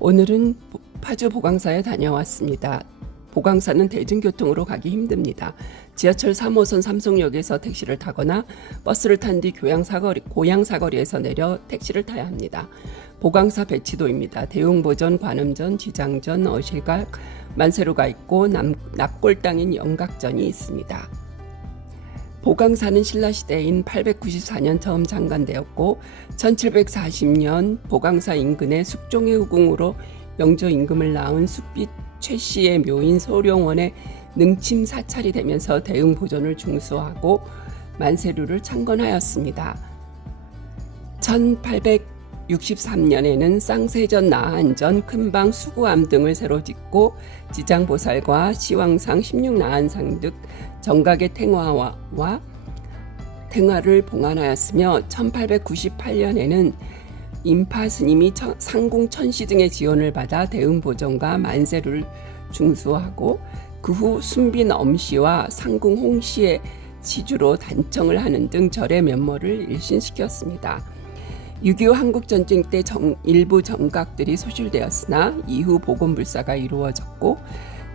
오늘은 파주 보강사에 다녀왔습니다. 보강사는 대중교통으로 가기 힘듭니다. 지하철 3호선 삼성역에서 택시를 타거나 버스를 탄 뒤 고양 사거리에서 내려 택시를 타야 합니다. 보강사 배치도입니다. 대웅보전, 관음전, 지장전, 어실각, 만세루가 있고 납골당인 영각전이 있습니다. 보강사는 신라시대인 894년 처음 창간되었고 1740년 보강사 인근의 숙종의 후궁으로 영조 임금을 낳은 숙비 최씨의 묘인 소룡원의 능침 사찰이 되면서 대웅보전을 중수하고 만세루를 창건하였습니다. 1863년에는 쌍세전, 나한전, 큰방, 수구암 등을 새로 짓고 지장보살과 시황상, 16나한상 등 정각의 탱화를 봉안하였으며 1898년에는 인파 스님이 상궁 천시 등의 지원을 받아 대웅보전과 만세루를 중수하고 그 후 순빈 엄씨와 상궁 홍씨의 시주로 단청을 하는 등 절의 면모를 일신시켰습니다. 6.25 한국전쟁 때 일부 정각들이 소실되었으나 이후 복원불사가 이루어졌고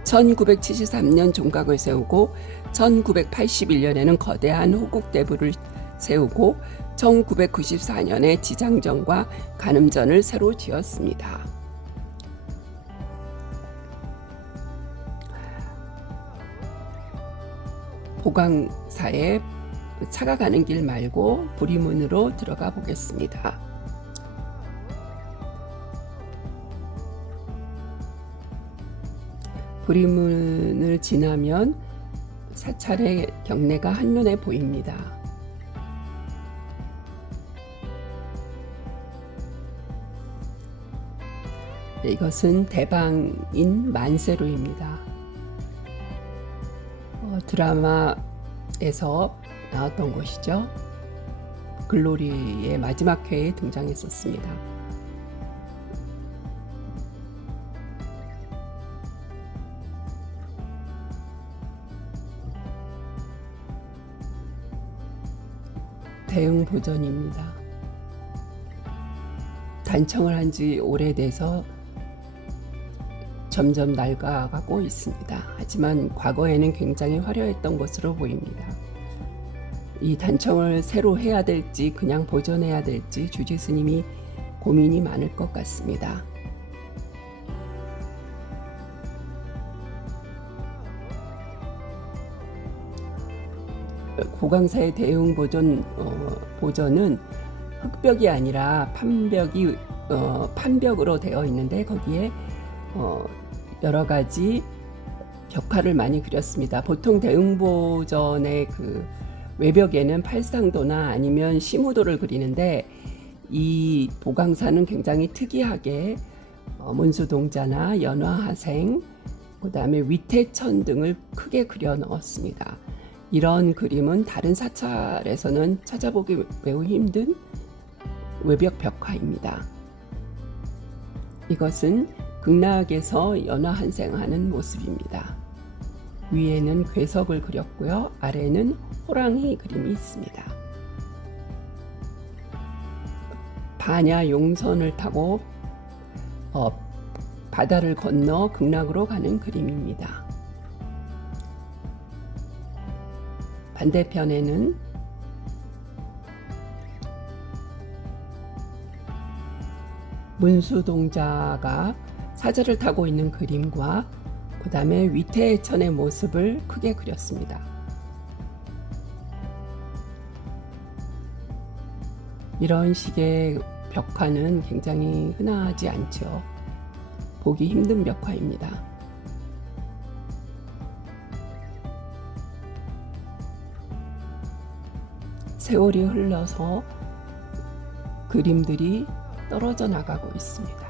1973년 종각을 세우고 1981년에는 거대한 호국대부를 세우고 1994년에 지장전과 관음전을 새로 지었습니다. 보강사에 차가 가는 길 말고 부리문으로 들어가 보겠습니다. 부리문을 지나면 사찰의 경내가 한눈에 보입니다. 이것은 대방인 만세루입니다. 드라마에서 나왔던 곳이죠. 글로리의 마지막 회에 등장했었습니다. 대웅보전입니다. 단청을 한 지 오래돼서 점점 낡아가고 있습니다. 하지만 과거에는 굉장히 화려했던 것으로 보입니다. 이 단청을 새로 해야 될지 그냥 보존해야 될지 주지 스님이 고민이 많을 것 같습니다. 보강사의 대웅보전은 흙벽이 아니라 판벽으로 되어 있는데 거기에 여러 가지 벽화를 많이 그렸습니다. 보통 대웅보전의 그 외벽에는 팔상도나 아니면 시무도를 그리는데 이 보강사는 굉장히 특이하게 문수동자나 연화하생, 그 다음에 위태천 등을 크게 그려 넣었습니다. 이런 그림은 다른 사찰에서는 찾아보기 매우 힘든 외벽 벽화입니다. 이것은 극락에서 연화한생하는 모습입니다. 위에는 괴석을 그렸고요. 아래는 호랑이 그림이 있습니다. 반야 용선을 타고 바다를 건너 극락으로 가는 그림입니다. 반대편에는 문수동자가 사자를 타고 있는 그림과 그 다음에 위태천의 모습을 크게 그렸습니다. 이런 식의 벽화는 굉장히 흔하지 않죠. 보기 힘든 벽화입니다. 세월이 흘러서 그림들이 떨어져 나가고 있습니다.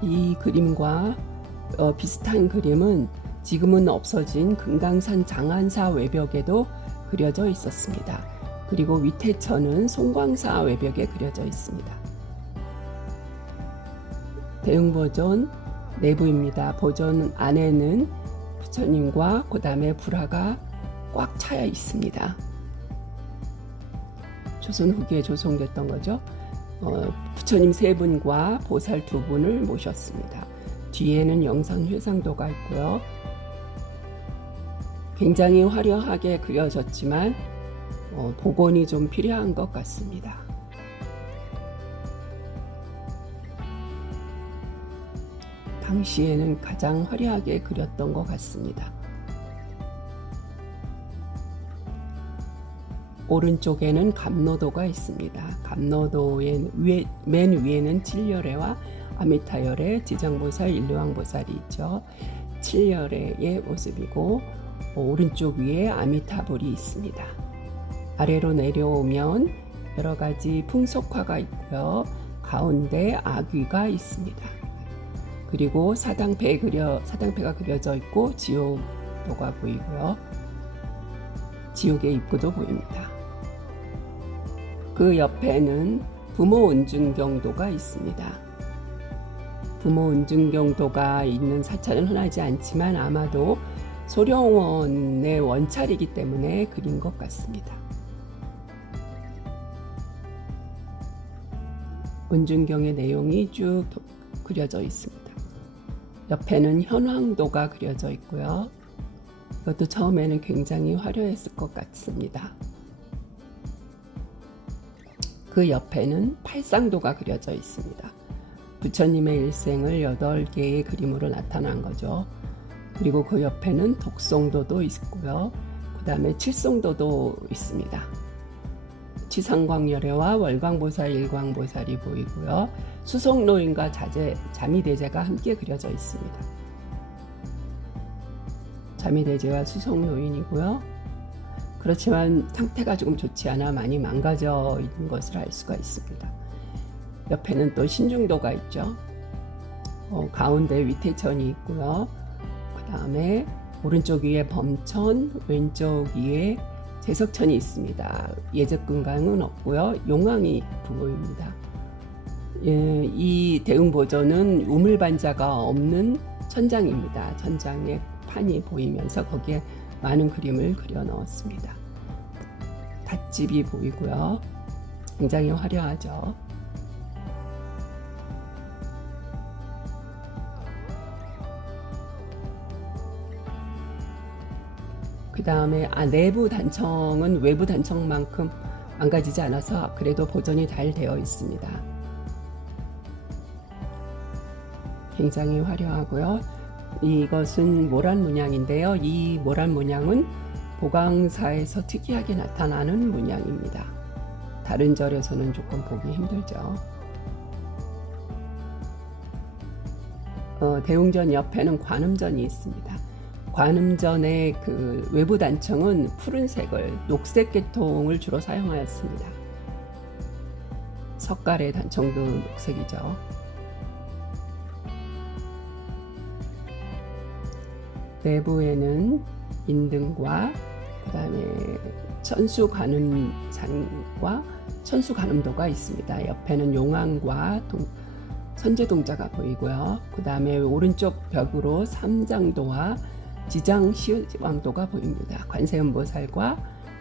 이 그림과 비슷한 그림은 지금은 없어진 금강산 장안사 외벽에도 그려져 있었습니다. 그리고 위태천은 송광사 외벽에 그려져 있습니다. 대웅보전 내부입니다. 보전 안에는 부처님과 그 다음에 불화가 꽉 차여 있습니다. 조선 후기에 조성됐던 거죠. 부처님 3분과 보살 2분을 모셨습니다. 뒤에는 영상 회상도가 있고요. 굉장히 화려하게 그려졌지만 복원이 좀 필요한 것 같습니다. 당시에는 가장 화려하게 그렸던 것 같습니다. 오른쪽에는 감노도가 있습니다. 감노도의 맨 위에는 칠열애와 아미타열애, 지장보살, 일루왕보살이 있죠. 칠열애의 모습이고 오른쪽 위에 아미타불이 있습니다. 아래로 내려오면 여러 가지 풍속화가 있고요. 가운데 아귀가 있습니다. 그리고 사당패가 그려져 있고 지옥도가 보이고요. 지옥의 입구도 보입니다. 그 옆에는 부모 은중경도가 있습니다. 부모 은중경도가 있는 사찰은 흔하지 않지만 아마도 소령원의 원찰이기 때문에 그린 것 같습니다. 은중경의 내용이 쭉 그려져 있습니다. 옆에는 현황도가 그려져 있고요. 이것도 처음에는 굉장히 화려했을 것 같습니다. 그 옆에는 팔상도가 그려져 있습니다. 부처님의 일생을 8개의 그림으로 나타난 거죠. 그리고 그 옆에는 독송도도 있고요. 그 다음에 칠송도도 있습니다. 치상광열애와 월광보살, 일광보살이 보이고요. 수송노인과 자미대제가 함께 그려져 있습니다. 자미대제와 수송노인이고요. 그렇지만 상태가 조금 좋지 않아 많이 망가져 있는 것을 알 수가 있습니다. 옆에는 또 신중도가 있죠. 가운데 위태천이 있고요. 그 다음에 오른쪽 위에 범천, 왼쪽 위에 제석천이 있습니다. 예적금강은 없고요. 용왕이 보입니다. 이 대웅보전은 우물반자가 없는 천장입니다. 천장에 판이 보이면서 거기에 많은 그림을 그려 넣었습니다. 닷집이 보이고요. 굉장히 화려하죠. 그 다음에 내부 단청은 외부 단청만큼 망가지지 않아서 그래도 보존이 잘 되어 있습니다. 굉장히 화려하고요. 이것은 모란 문양인데요. 이 모란 문양은 보강사에서 특이하게 나타나는 문양입니다. 다른 절에서는 조금 보기 힘들죠. 대웅전 옆에는 관음전이 있습니다. 관음전의 그 외부 단청은 푸른색을 녹색 계통을 주로 사용하였습니다. 석가래 단청도 녹색이죠. 내부에는 인등과 그 다음에 천수관음상과 천수관음도가 있습니다. 옆에는 용왕과 선제동자가 보이고요. 그 다음에 오른쪽 벽으로 삼장도와 지장시왕도가 보입니다. 관세음보살과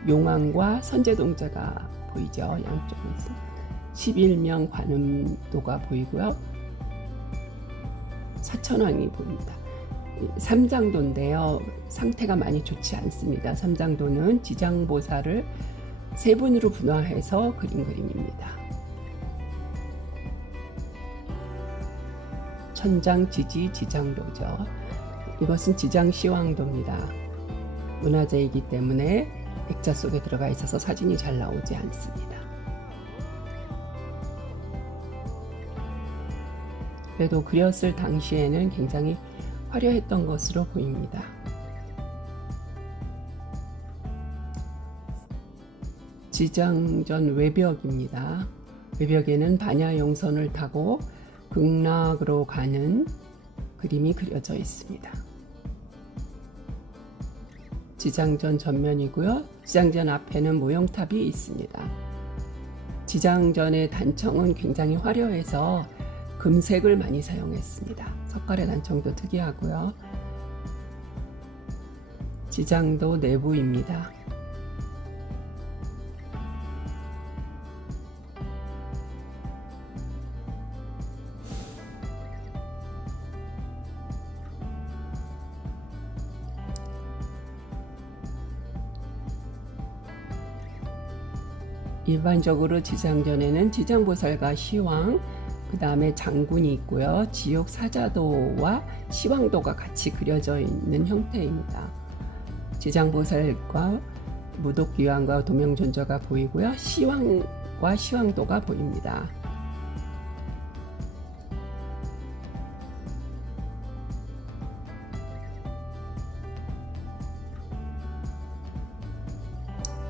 용왕과 선제동자가 보이죠. 양쪽에 있습니다. 11명 관음도가 보이고요. 사천왕이 보입니다. 삼장도인데요. 상태가 많이 좋지 않습니다. 삼장도는 지장보살을 3분으로 분화해서 그린 그림입니다. 천장지지 지장도죠. 이것은 지장시왕도입니다. 문화재이기 때문에 액자 속에 들어가 있어서 사진이 잘 나오지 않습니다. 그래도 그렸을 당시에는 굉장히 화려했던 것으로 보입니다. 지장전 외벽입니다. 외벽에는 반야용선을 타고 극락으로 가는 그림이 그려져 있습니다. 지장전 전면이고요. 지장전 앞에는 무용탑이 있습니다. 지장전의 단청은 굉장히 화려해서 금색을 많이 사용했습니다. 석가래 단청도 특이하고요. 지장도 내부입니다. 일반적으로 지장전에는 지장보살과 시왕, 그 다음에 장군이 있고요. 지옥 사자도와 시왕도가 같이 그려져 있는 형태입니다. 지장보살과 무독귀왕과 도명존저가 보이고요. 시왕과 시왕도가 보입니다.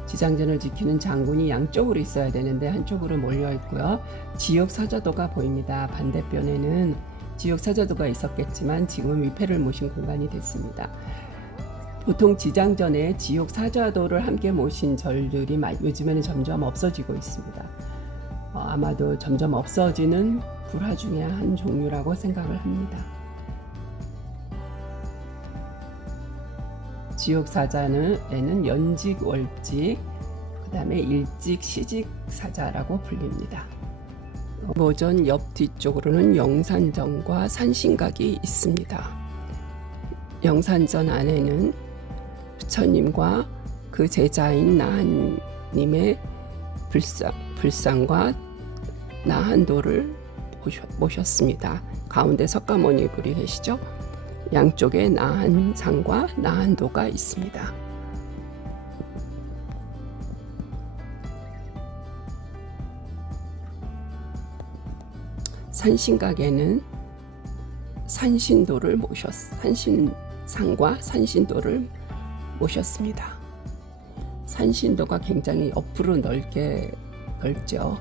지장전을 지키는 장군이 양쪽으로 있어야 되는데 한쪽으로 몰려 있고요. 지옥 사자도가 보입니다. 반대편에는 지옥 사자도가 있었겠지만 지금은 위패를 모신 공간이 됐습니다. 보통 지장전에 지옥 사자도를 함께 모신 절들이 요즘에는 점점 없어지고 있습니다. 아마도 점점 없어지는 불화 중에 한 종류라고 생각을 합니다. 지옥 사자에는 연직, 월직, 그 다음에 일직, 시직 사자라고 불립니다. 모전 옆 뒤쪽으로는 영산전과 산신각이 있습니다. 영산전 안에는 부처님과 그 제자인 나한님의 불상과 나한도를 모셨습니다. 가운데 석가모니 불이 계시죠? 양쪽에 나한상과 나한도가 있습니다. 산신각에는 산신상과 산신도를 모셨습니다. 산신도가 굉장히 옆으로 넓죠.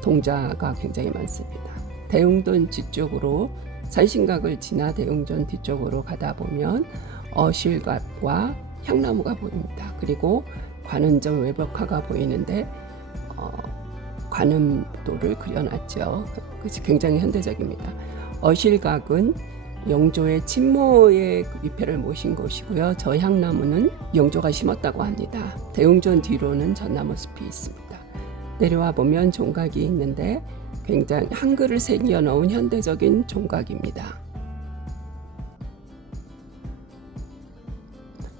동자가 굉장히 많습니다. 대웅전 뒤쪽으로 산신각을 지나 대웅전 뒤쪽으로 가다 보면 어실각과 향나무가 보입니다. 그리고 관음정 외벽화가 보이는데 관음도를 그려놨죠. 굉장히 현대적입니다. 어실각은 영조의 친모의 위패를 모신 곳이고요. 저 향나무는 영조가 심었다고 합니다. 대웅전 뒤로는 전나무 숲이 있습니다. 내려와 보면 종각이 있는데 굉장히 한글을 새겨 넣은 현대적인 종각입니다.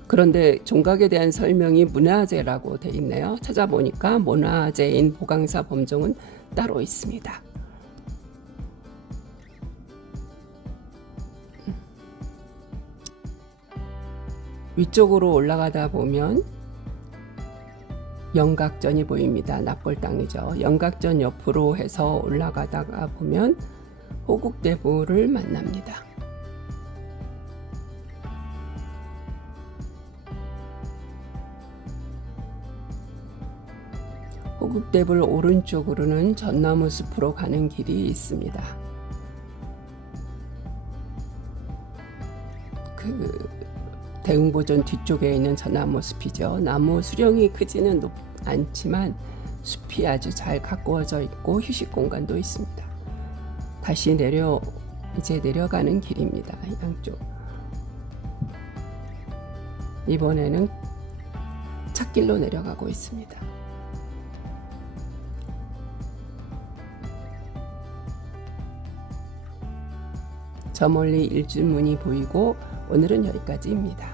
그런데 종각에 대한 설명이 문화재라고 되어 있네요. 찾아보니까 문화재인 보강사 범종은 따로 있습니다. 위쪽으로 올라가다 보면 영각전이 보입니다. 납골당이죠. 영각전 옆으로 해서 올라가다가 보면 호국대부를 만납니다. 호국대불 오른쪽으로는 전나무 숲으로 가는 길이 있습니다. 대웅보전 뒤쪽에 있는 전나무 숲이죠. 나무 수령이 크지는 않지만 숲이 아주 잘 가꾸어져 있고 휴식 공간도 있습니다. 다시 이제 내려가는 길입니다. 양쪽. 이번에는 찻길로 내려가고 있습니다. 저 멀리 일주문이 보이고 오늘은 여기까지입니다.